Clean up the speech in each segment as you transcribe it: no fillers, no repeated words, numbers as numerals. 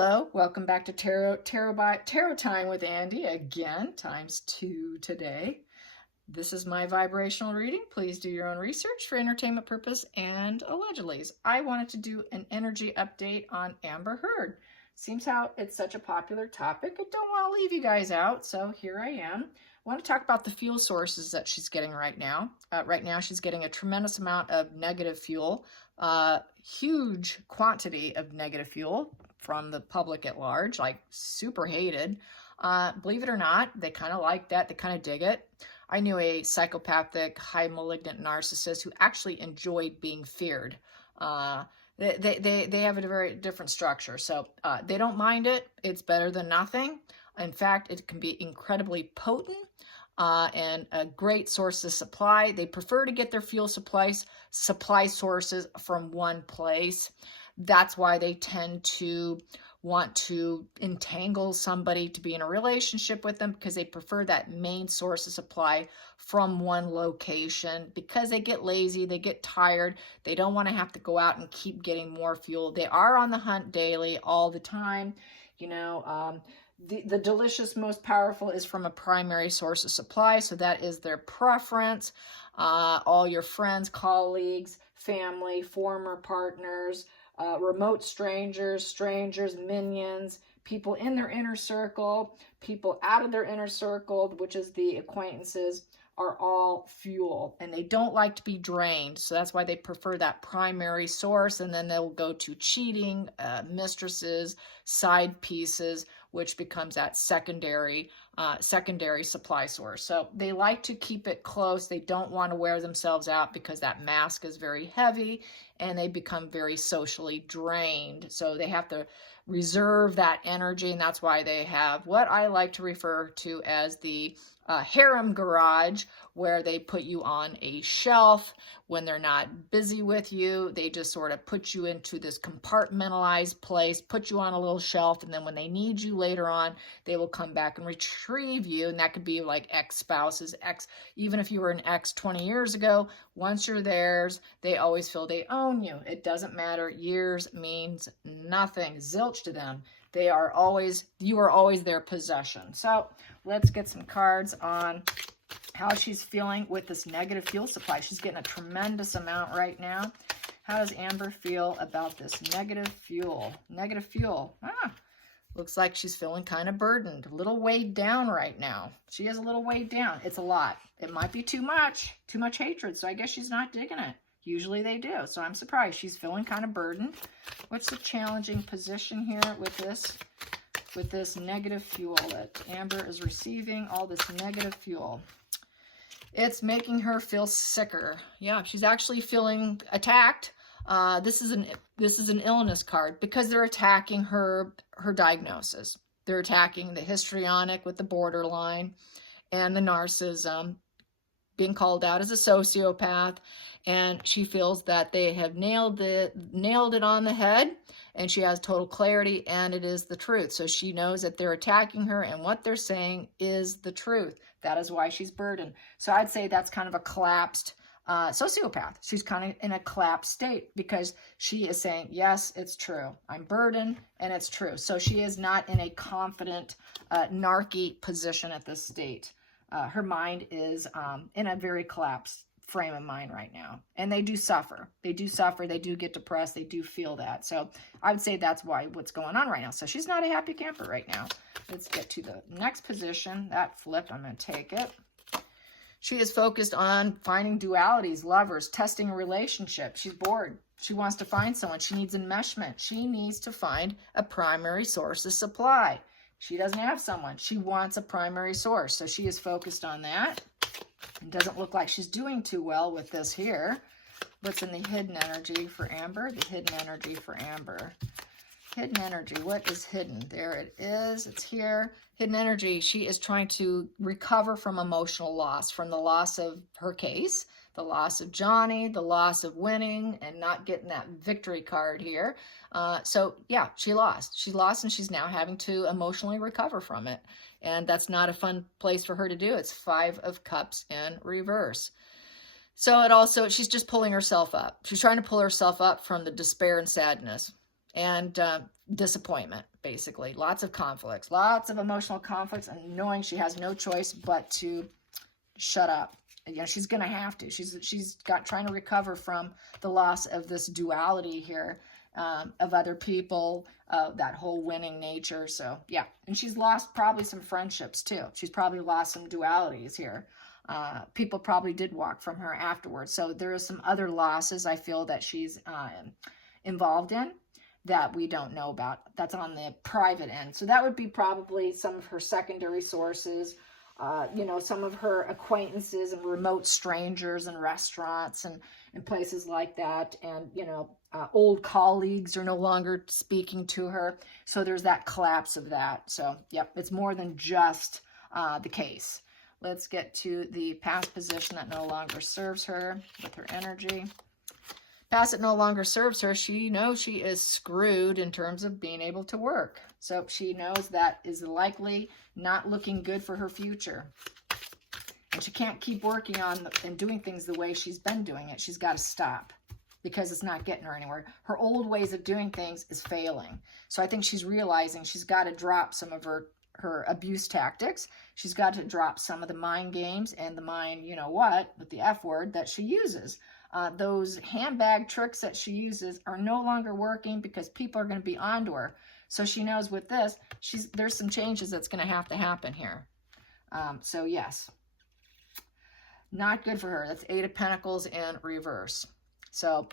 Hello, welcome back to Tarot Time with Andy, again, ×2 today. This is my vibrational reading. Please do your own research for entertainment purpose and allegedly. I wanted to do an energy update on Amber Heard. Seems how it's such a popular topic. I don't want to leave you guys out, so here I am. I want to talk about the fuel sources that she's getting right now. Right now, she's getting a tremendous amount of negative fuel, huge quantity of negative fuel from the public at large, like super hated. Believe it or not, they kind of like that. They kind of dig it. I knew a psychopathic, high malignant narcissist who actually enjoyed being feared. They have a very different structure, so they don't mind it. It's better than nothing. In fact, it can be incredibly potent and a great source of supply. They prefer to get their fuel supply sources from one place. That's why they tend to want to entangle somebody to be in a relationship with them, because they prefer that main source of supply from one location, because they get lazy, they get tired, they don't want to have to go out and keep getting more fuel. They are on the hunt daily, all the time. You know, the delicious, most powerful is from a primary source of supply, so that is their preference. All your friends, colleagues, family, former partners, remote strangers, minions, people in their inner circle, people out of their inner circle, which is the acquaintances, are all fuel, and they don't like to be drained. So that's why they prefer that primary source, and then they'll go to cheating, mistresses, side pieces, which becomes that secondary supply source. So they like to keep it close. They don't want to wear themselves out because that mask is very heavy, and they become very socially drained. So they have to reserve that energy, and that's why they have what I like to refer to as the harem garage, where they put you on a shelf when they're not busy with you. They just sort of put you into this compartmentalized place, put you on a little shelf, and then when they need you later on, they will come back and retrieve you. And that could be like ex-spouses, even if you were an ex 20 years ago, once you're theirs, they always feel they own you. It doesn't matter. Years means nothing. Zilch to them. You are always their possession. So let's get some cards on how she's feeling with this negative fuel supply. She's getting a tremendous amount right now. How does Amber feel about this negative fuel? Negative fuel. Looks like she's feeling kind of burdened, a little weighed down right now. She is a little weighed down. It's a lot. It might be too much hatred. So I guess she's not digging it. Usually they do. So I'm surprised. She's feeling kind of burdened. What's the challenging position here with this negative fuel that Amber is receiving? All this negative fuel. It's making her feel sicker. Yeah, she's actually feeling attacked. This is an illness card because they're attacking her diagnosis. They're attacking the histrionic with the borderline and the narcissism, being called out as a sociopath, and she feels that they have nailed it on the head, and she has total clarity, and it is the truth. So she knows that they're attacking her, and what they're saying is the truth. That is why she's burdened. So I'd say that's kind of a collapsed sociopath. She's kind of in a collapsed state because she is saying, yes, it's true. I'm burdened, and it's true. So she is not in a confident, narky position at this state. Her mind is in a very collapsed frame of mind right now. And they do suffer. They do get depressed. They do feel that. So I would say that's what's going on right now. So she's not a happy camper right now. Let's get to the next position. That flipped. I'm going to take it. She is focused on finding dualities, lovers, testing a relationship. She's bored. She wants to find someone. She needs enmeshment. She needs to find a primary source of supply. She doesn't have someone. She wants a primary source. So she is focused on that. It doesn't look like she's doing too well with this here. What's in the hidden energy for Amber? The hidden energy for Amber. Hidden energy. What is hidden? There it is. It's here. Hidden energy. She is trying to recover from emotional loss, from the loss of her case, the loss of Johnny, the loss of winning and not getting that victory card here. So yeah, she lost. She lost, and she's now having to emotionally recover from it. And that's not a fun place for her to do. It's 5 of Cups in reverse. So she's just pulling herself up. She's trying to pull herself up from the despair and sadness. and disappointment, basically. Lots of conflicts, lots of emotional conflicts, and knowing she has no choice but to shut up. You know, she's going to have to. She's trying to recover from the loss of this duality here of other people, that whole winning nature. So, yeah. And she's lost probably some friendships, too. She's probably lost some dualities here. People probably did walk from her afterwards. So there are some other losses I feel that she's involved in that we don't know about. That's on the private end. So that would be probably some of her secondary sources, you know, some of her acquaintances and remote strangers in restaurants and places like that. And, you know, old colleagues are no longer speaking to her. So there's that collapse of that. So, yep, it's more than just the case. Let's get to the past position that no longer serves her with her energy. Past that no longer serves her, she knows she is screwed in terms of being able to work. So she knows that is likely not looking good for her future. And she can't keep working on and doing things the way she's been doing it. She's got to stop because it's not getting her anywhere. Her old ways of doing things is failing. So I think she's realizing she's got to drop some of her abuse tactics. She's got to drop some of the mind games and the mind, you know what, with the F word that she uses. Those handbag tricks that she uses are no longer working because people are going to be onto her. So she knows with this, there's some changes that's going to happen here. So yes, not good for her. That's 8 of Pentacles in reverse. So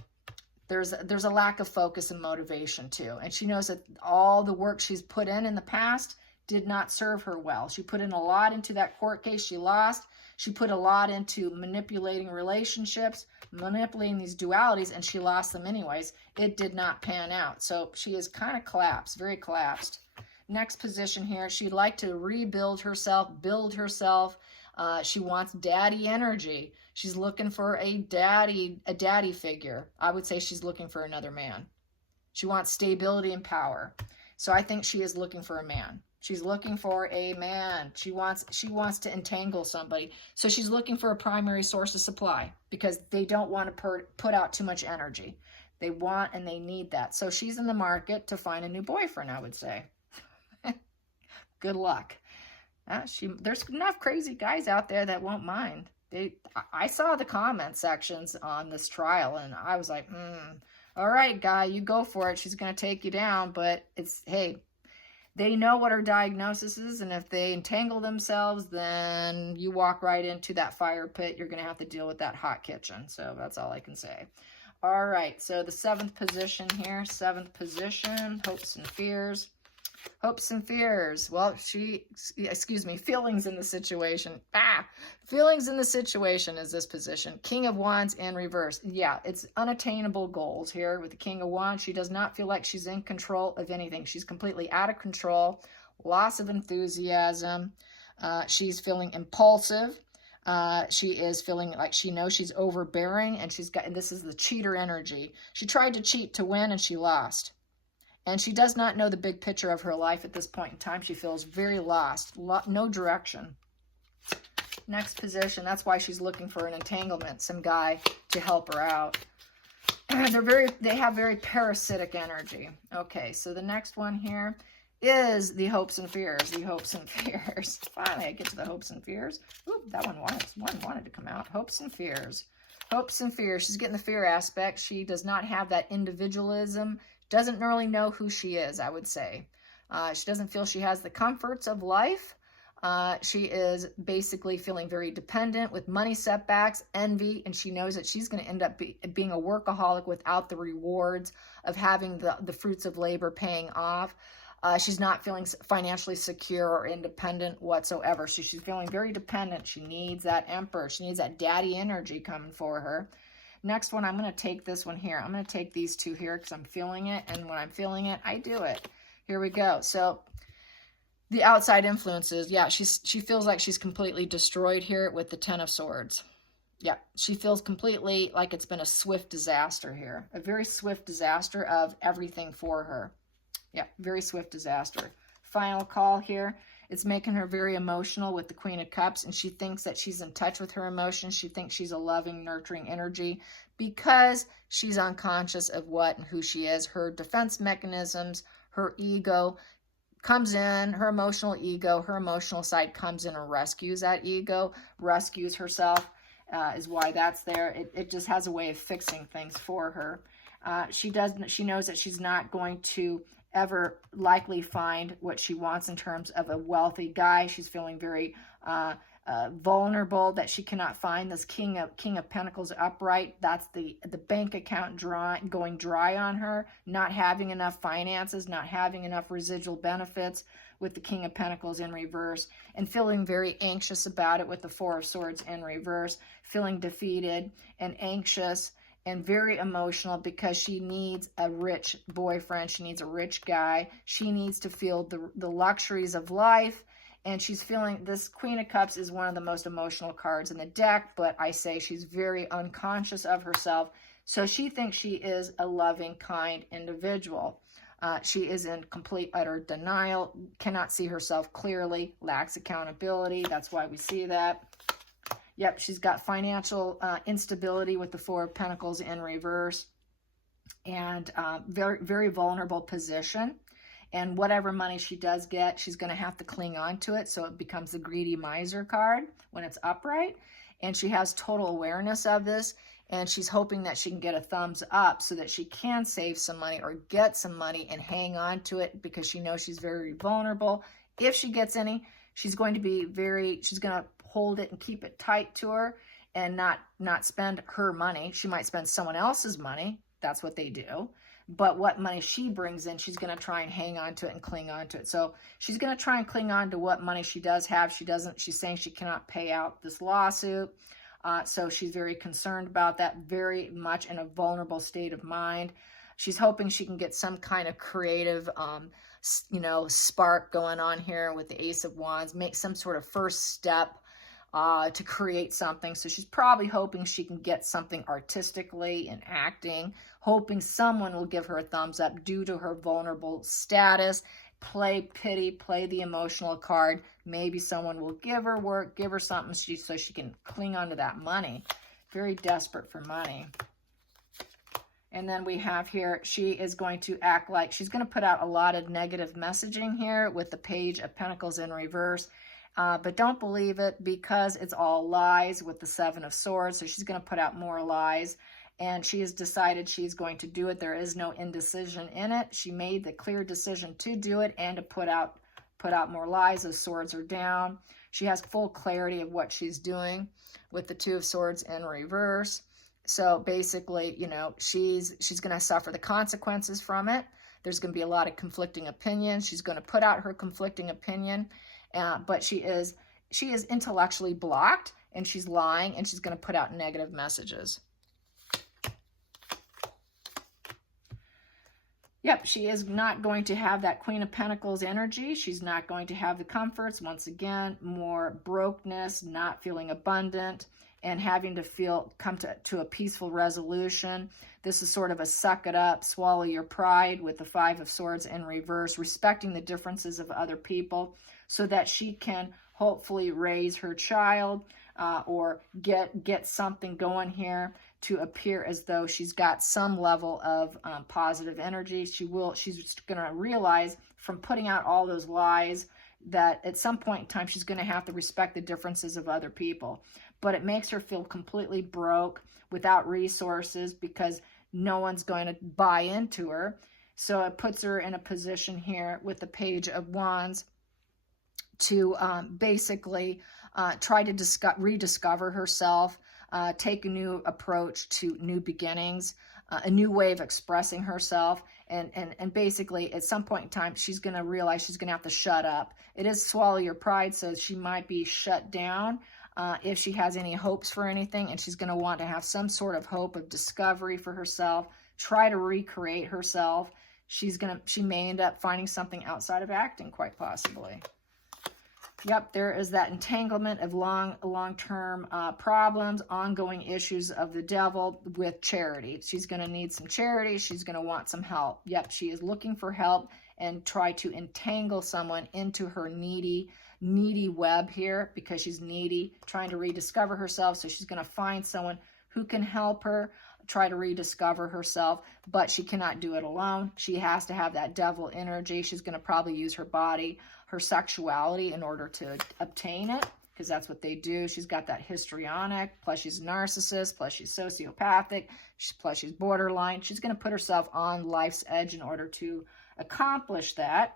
there's a lack of focus and motivation too. And she knows that all the work she's put in the past did not serve her well. She put in a lot into that court case she lost. She put a lot into manipulating relationships, manipulating these dualities, and she lost them anyways. It did not pan out. So she is kind of collapsed, very collapsed. Next position here, she'd like to rebuild herself, build herself. She wants daddy energy. She's looking for a daddy figure. I would say she's looking for another man. She wants stability and power. So I think she is looking for a man. She's looking for a man. She wants to entangle somebody. So she's looking for a primary source of supply because they don't want to put out too much energy. They want and they need that. So she's in the market to find a new boyfriend, I would say. Good luck. There's enough crazy guys out there that won't mind. I saw the comment sections on this trial and I was like, all right, guy, you go for it. She's going to take you down, but hey, they know what her diagnosis is, and if they entangle themselves, then you walk right into that fire pit. You're going to have to deal with that hot kitchen. So that's all I can say. All right, so the 7th position here, 7th position, hopes and fears. Hopes and fears. Well, feelings in the situation. Feelings in the situation is this position. King of Wands in reverse. Yeah, it's unattainable goals here with the King of Wands. She does not feel like she's in control of anything. She's completely out of control. Loss of enthusiasm. She's feeling impulsive. She is feeling like she knows she's overbearing, and this is the cheater energy. She tried to cheat to win, and she lost. And she does not know the big picture of her life at this point in time. She feels very lost, no direction. Next position, that's why she's looking for an entanglement, some guy to help her out. They have very parasitic energy. Okay, so the next one here is the hopes and fears, Finally, I get to the hopes and fears. Ooh, that one wanted to come out. Hopes and fears. Hopes and fears. She's getting the fear aspect. She does not have that individualism. Doesn't really know who she is, I would say. She doesn't feel she has the comforts of life. She is basically feeling very dependent with money setbacks, envy, and she knows that she's going to end up being a workaholic without the rewards of having the fruits of labor paying off. She's not feeling financially secure or independent whatsoever. So she's feeling very dependent. She needs that Emperor. She needs that daddy energy coming for her. Next one, I'm going to take this one here. I'm going to take these two here because I'm feeling it. And when I'm feeling it, I do it. Here we go. So the outside influences. Yeah, she feels like she's completely destroyed here with the 10 of Swords. Yeah, she feels completely like it's been a swift disaster here. A very swift disaster of everything for her. Yeah, very swift disaster. Final call here. It's making her very emotional with the Queen of Cups, and she thinks that she's in touch with her emotions. She thinks she's a loving, nurturing energy because she's unconscious of what and who she is. Her defense mechanisms, her ego comes in, her emotional ego, her emotional side comes in and rescues that ego, rescues herself, is why that's there. It just has a way of fixing things for her. She knows that she's not going to ever likely find what she wants in terms of a wealthy guy. She's feeling very vulnerable that she cannot find this King of Pentacles upright. That's the bank account going dry on her, not having enough finances, not having enough residual benefits with the King of Pentacles in reverse, and feeling very anxious about it with the Four of Swords in reverse, feeling defeated and anxious and very emotional because she needs a rich boyfriend. She needs a rich guy. She needs to feel the luxuries of life. And she's feeling, this Queen of Cups is one of the most emotional cards in the deck, but I say she's very unconscious of herself. So she thinks she is a loving, kind individual. She is in complete, utter denial, cannot see herself clearly, lacks accountability. That's why we see that. Yep, she's got financial instability with the Four of Pentacles in reverse, and very, very vulnerable position. And whatever money she does get, she's going to have to cling on to it. So it becomes the greedy miser card when it's upright. And she has total awareness of this. And she's hoping that she can get a thumbs up so that she can save some money or get some money and hang on to it, because she knows she's very vulnerable. If she gets any, she's going to hold it and keep it tight to her and not spend her money. She might spend someone else's money. That's what they do. But what money she brings in, she's going to try and hang on to it and cling on to it. So she's going to try and cling on to what money she does have. She's saying she cannot pay out this lawsuit. So she's very concerned about that, very much in a vulnerable state of mind. She's hoping she can get some kind of creative, spark going on here with the Ace of Wands, make some sort of first step to create something. So she's probably hoping she can get something artistically in acting, hoping someone will give her a thumbs up due to her vulnerable status. Play pity, play the emotional card. Maybe someone will give her work, give her something so she can cling on to that money. Very desperate for money. And then we have here, she is going to act like she's going to put out a lot of negative messaging here with the Page of Pentacles in reverse. But don't believe it, because it's all lies with the Seven of Swords. So she's going to put out more lies. And she has decided she's going to do it. There is no indecision in it. She made the clear decision to do it and to put out more lies. Those swords are down. She has full clarity of what she's doing with the Two of Swords in reverse. So basically, she's going to suffer the consequences from it. There's going to be a lot of conflicting opinions. She's going to put out her conflicting opinion, but she is intellectually blocked, and she's lying, and she's going to put out negative messages. Yep, she is not going to have that Queen of Pentacles energy. She's not going to have the comforts. Once again, more brokenness, not feeling abundant, and having to come to a peaceful resolution. This is sort of a suck it up, swallow your pride with the Five of Swords in reverse, respecting the differences of other people so that she can hopefully raise her child or get something going here to appear as though she's got some level of positive energy. She's going to realize from putting out all those lies that at some point in time she's going to have to respect the differences of other people. But it makes her feel completely broke, without resources, because no one's going to buy into her. So it puts her in a position here with the Page of Wands to basically try to rediscover herself, take a new approach to new beginnings, a new way of expressing herself. And basically, at some point in time, she's going to realize she's going to have to shut up. It is swallow your pride, so she might be shut down if she has any hopes for anything, and she's going to want to have some sort of hope of discovery for herself, try to recreate herself. She may end up finding something outside of acting, quite possibly. Yep, there is that entanglement of long-term problems, ongoing issues of the devil with charity. She's going to need some charity. She's going to want some help. Yep, she is looking for help and try to entangle someone into her needy web here because she's needy, trying to rediscover herself. So she's going to find someone who can help her try to rediscover herself, but she cannot do it alone. She has to have that devil energy. She's going to probably use her body, her sexuality in order to obtain it, because that's what they do. She's got that histrionic, plus she's a narcissist, plus she's sociopathic, plus she's borderline. She's going to put herself on life's edge in order to accomplish that.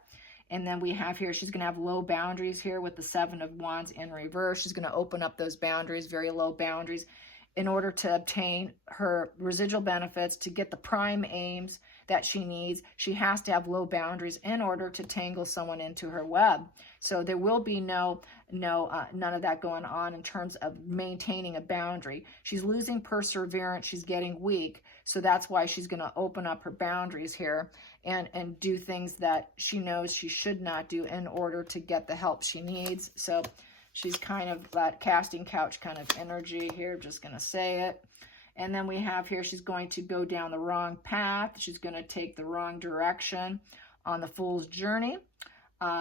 And then we have here, she's going to have low boundaries here with the Seven of Wands in reverse. She's going to open up those boundaries, very low boundaries, in order to obtain her residual benefits, to get the prime aims that she needs. She has to have low boundaries in order to tangle someone into her web. So there will be none of that going on in terms of maintaining a boundary. She's losing perseverance. She's getting weak. So that's why she's going to open up her boundaries here and do things that she knows she should not do in order to get the help she needs. So she's kind of that casting couch kind of energy here, just going to say it. And then we have here, she's going to go down the wrong path. She's going to take the wrong direction on the Fool's Journey.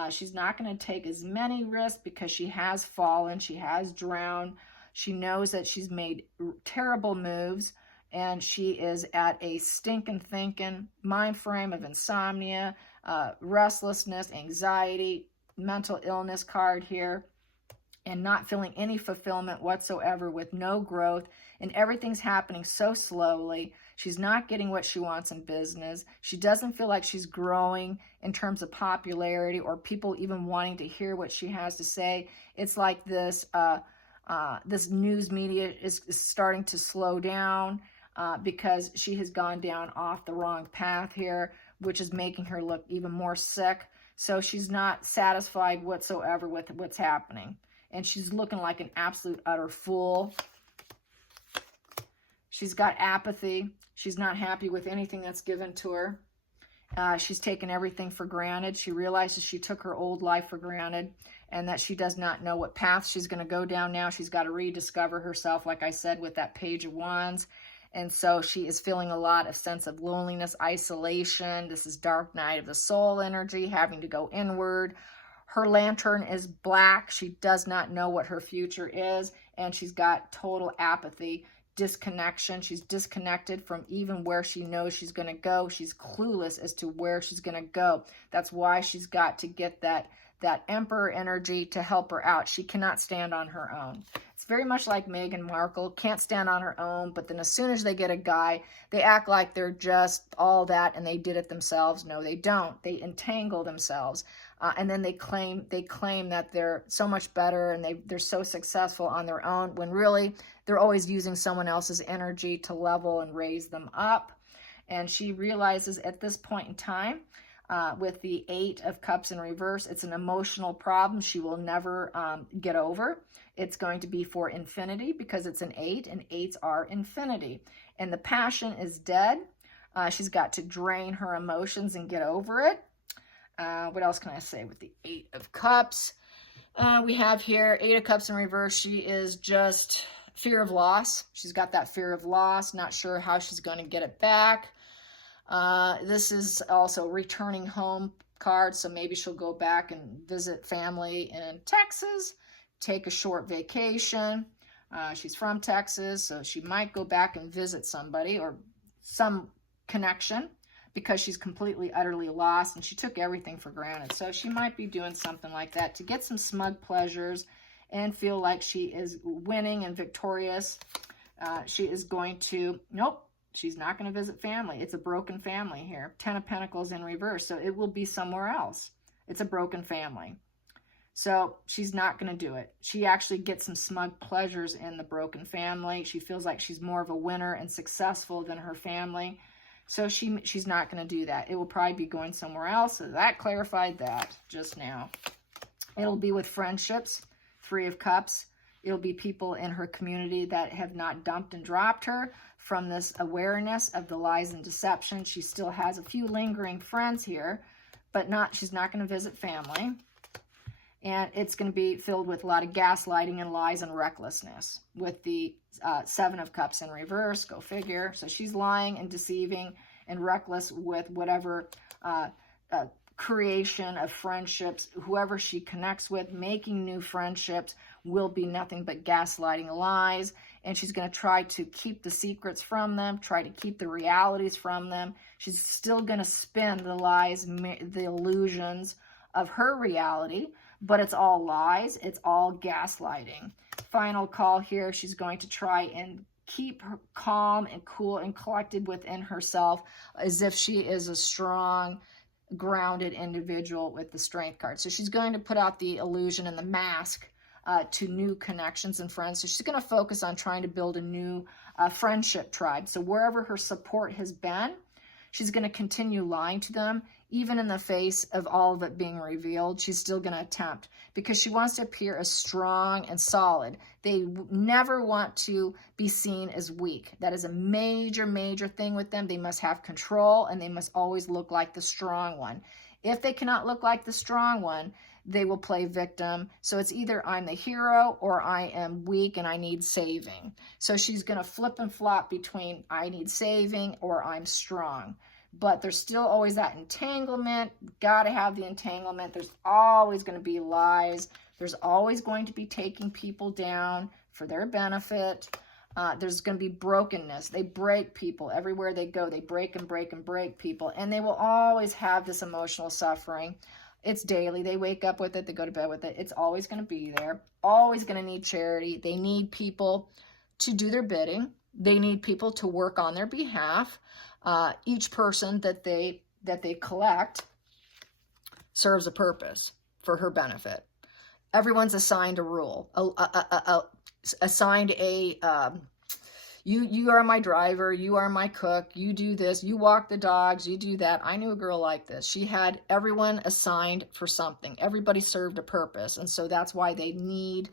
She's not going to take as many risks because she has fallen. She has drowned. She knows that she's made terrible moves, and she is at a stinking thinking mind frame of insomnia, restlessness, anxiety, mental illness card here, and not feeling any fulfillment whatsoever, with no growth, and everything's happening so slowly. She's not getting what she wants in business. She doesn't feel like she's growing in terms of popularity or people even wanting to hear what she has to say. It's like this this news media is starting to slow down because she has gone down off the wrong path here, which is making her look even more sick. So she's not satisfied whatsoever with what's happening. And she's looking like an absolute utter fool. She's got apathy. She's not happy with anything that's given to her. She's taken everything for granted. She realizes she took her old life for granted and that she does not know what path she's going to go down now. She's got to rediscover herself, like I said, with that Page of Wands. And so she is feeling a lot of sense of loneliness, isolation. This is dark night of the soul energy, having to go inward. Her lantern is black. She does not know what her future is, and she's got total apathy, disconnection. She's disconnected from even where she knows she's going to go. She's clueless as to where she's going to go. That's why she's got to get that Emperor energy to help her out. She cannot stand on her own. It's very much like Meghan Markle, can't stand on her own, but then as soon as they get a guy, they act like they're just all that and they did it themselves. No, they don't. They entangle themselves. And then they claim that they're so much better and they're so successful on their own, when really they're always using someone else's energy to level and raise them up. And she realizes at this point in time, with the Eight of Cups in reverse, it's an emotional problem she will never get over. It's going to be for infinity because it's an 8, and 8s are infinity. And the passion is dead. She's got to drain her emotions and get over it. What else can I say with the Eight of Cups? We have here 8 of Cups in reverse. She is just fear of loss. She's got that fear of loss, not sure how she's going to get it back. This is also returning home card, so maybe she'll go back and visit family in Texas, take a short vacation. She's from Texas, so she might go back and visit somebody or some connection, because she's completely, utterly lost, and she took everything for granted. So she might be doing something like that to get some smug pleasures and feel like she is winning and victorious. She is going to, nope, she's not going to visit family. It's a broken family here. 10 of Pentacles in reverse, so it will be somewhere else. It's a broken family. So she's not going to do it. She actually gets some smug pleasures in the broken family. She feels like she's more of a winner and successful than her family. So she's not going to do that. It will probably be going somewhere else. So that clarified that just now. It'll be with friendships, 3 of Cups. It'll be people in her community that have not dumped and dropped her from this awareness of the lies and deception. She still has a few lingering friends here, but she's not going to visit family. And it's going to be filled with a lot of gaslighting and lies and recklessness, with the Seven of Cups in reverse. Go figure. So she's lying and deceiving and reckless with whatever creation of friendships, whoever she connects with. Making new friendships will be nothing but gaslighting, lies, and she's going to try to keep the secrets from them, try to keep the realities from them. She's still going to spin the lies, the illusions of her reality, but it's all lies. It's all gaslighting. Final call here. She's going to try and keep her calm and cool and collected within herself, as if she is a strong, grounded individual with the Strength card. So she's going to put out the illusion and the mask to new connections and friends. So she's going to focus on trying to build a new friendship tribe. So wherever her support has been, she's going to continue lying to them. Even in the face of all of it being revealed, she's still going to attempt, because she wants to appear as strong and solid. They never want to be seen as weak. That is a major, major thing with them. They must have control, and they must always look like the strong one. If they cannot look like the strong one, they will play victim. So it's either I'm the hero or I am weak and I need saving. So she's going to flip and flop between I need saving or I'm strong. But there's still always that entanglement. Got to have the entanglement. There's always going to be lies. There's always going to be taking people down for their benefit. There's going to be brokenness. They break people everywhere they go. They break and break and break people. And they will always have this emotional suffering. It's daily. They wake up with it. They go to bed with it. It's always going to be there. Always going to need charity. They need people to do their bidding. They need people to work on their behalf. Each person that they collect serves a purpose for her benefit. Everyone's assigned a role, assigned a, you are my driver, you are my cook, you do this, you walk the dogs, you do that. I knew a girl like this. She had everyone assigned for something. Everybody served a purpose. And so that's why they need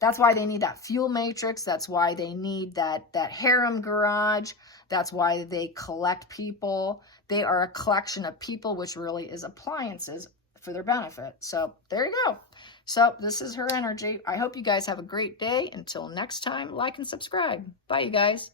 that fuel matrix. That's why they need that harem garage. That's why they collect people. They are a collection of people, which really is appliances for their benefit. So there you go. So this is her energy. I hope you guys have a great day. Until next time, like and subscribe. Bye, you guys.